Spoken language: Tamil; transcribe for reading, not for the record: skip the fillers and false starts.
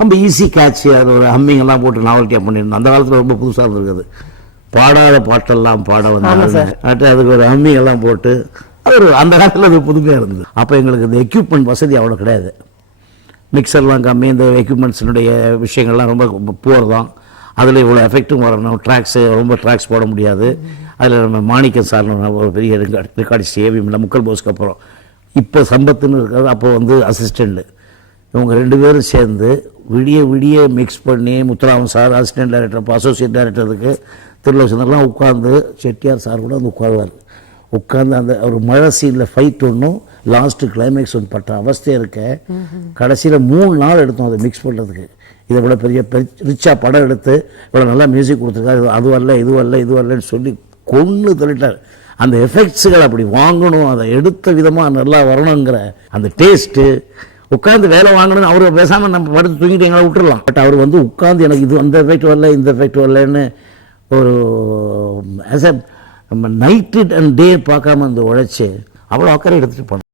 ரொம்ப ஈஸி கேட்ச். அது ஒரு ஹம்மிங்கெல்லாம் போட்டு நாவல்ட்டியாக பண்ணியிருந்தோம். அந்த காலத்தில் ரொம்ப புதுசாக இருந்திருக்குது. பாடாத பாட்டெல்லாம் பாட வந்து அதுக்கு ஒரு ஹம்மிங்கெல்லாம் போட்டு அது அந்த காலத்தில் அது புதுமையாக இருந்தது. அப்போ எங்களுக்கு இந்த எக்யூப்மெண்ட் வசதி அவ்வளோ கிடையாது. மிக்சர்லாம் கம்மி, இந்த எக்யூப்மெண்ட்ஸினுடைய விஷயங்கள்லாம் ரொம்ப புவர் தான். அதில் இவ்வளோ எஃபெக்ட்டும் வரணும், ரொம்ப ட்ராக்ஸ் போட முடியாது. அதில் நம்ம மாணிக்கம் சார் ஒரு பெரிய ரெக்கார்டிஸ்ட் ஏவிஎம்ல முக்கல் போஸ்க்கு அப்புறம் இப்போ சம்பத்துன்னு இருக்காது, அப்போ வந்து அசிஸ்டண்ட்டு. இவங்க 2 பேரும் சேர்ந்து விடிய மிக்ஸ் பண்ணி முத்துராமன் சார் அசிஸ்டன்ட் டைரக்டர், அப்போ அசோசியேட் டைரக்டருக்கு திருலோசனெல்லாம் உட்காந்து செட்டியார் சார் கூட வந்து உட்காருவார். உட்காந்து அந்த ஒரு மழை சீனில் ஃபைட் ஒன்றும் லாஸ்ட்டு கிளைமேக்ஸ் ஒன்று பட்ட அவஸ்தையாக இருக்க கடைசியில் 3 நாள் எடுத்தோம் அதை மிக்ஸ் பண்ணுறதுக்கு. இதை விட பெரிய ரிச்சாக படம் எடுத்து இவ்வளோ நல்லா மியூசிக் கொடுத்துருக்காரு, அது வரல இது வரலன்னு சொல்லி கொன்று தள்ளிட்டார். அந்த எஃபெக்ட்ஸுகள் அப்படி வாங்கணும், அதை எடுத்த விதமாக நல்லா வரணுங்கிற அந்த டேஸ்ட்டு. உட்காந்து வேலை வாங்கணும்னு அவர் பேசாமல் நம்ம படுத்து தூங்கிட்டு எங்களை விட்டுடலாம். பட் அவர் வந்து உட்காந்து எனக்கு இது அந்த எஃபெக்ட் வரல இந்த எஃபெக்ட் வரலன்னு ஒரு ஆஸ் எ நைட் அண்ட் டே பார்க்காம அந்த உழைச்சி அவ்வளோ அக்கறை எடுத்துகிட்டு போனோம்.